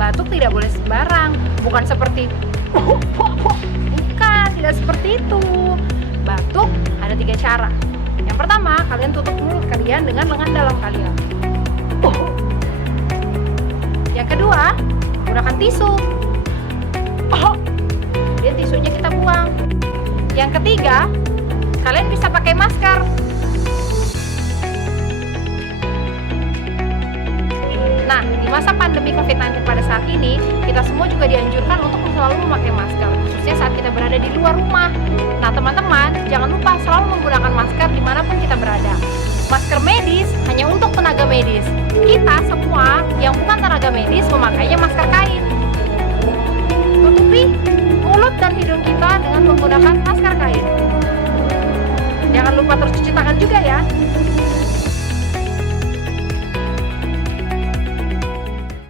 Batuk tidak boleh sembarang, bukan seperti bukan, tidak seperti itu. Batuk ada 3 cara. Yang pertama, kalian tutup mulut kalian dengan lengan dalam kalian. Yang kedua, gunakan tisu. Kemudian tisunya kita buang. Yang ketiga, kalian bisa pakai masker. Nah, di masa pandemi COVID-19 pada saat ini, kita semua juga dianjurkan untuk selalu memakai masker, khususnya saat kita berada di luar rumah. Nah, teman-teman, jangan lupa selalu menggunakan masker dimanapun kita berada. Masker medis hanya untuk tenaga medis. Kita semua yang bukan tenaga medis memakainya masker kain. Tutupi mulut dan hidung kita dengan menggunakan masker kain. Jangan lupa terus cuci tangan juga ya.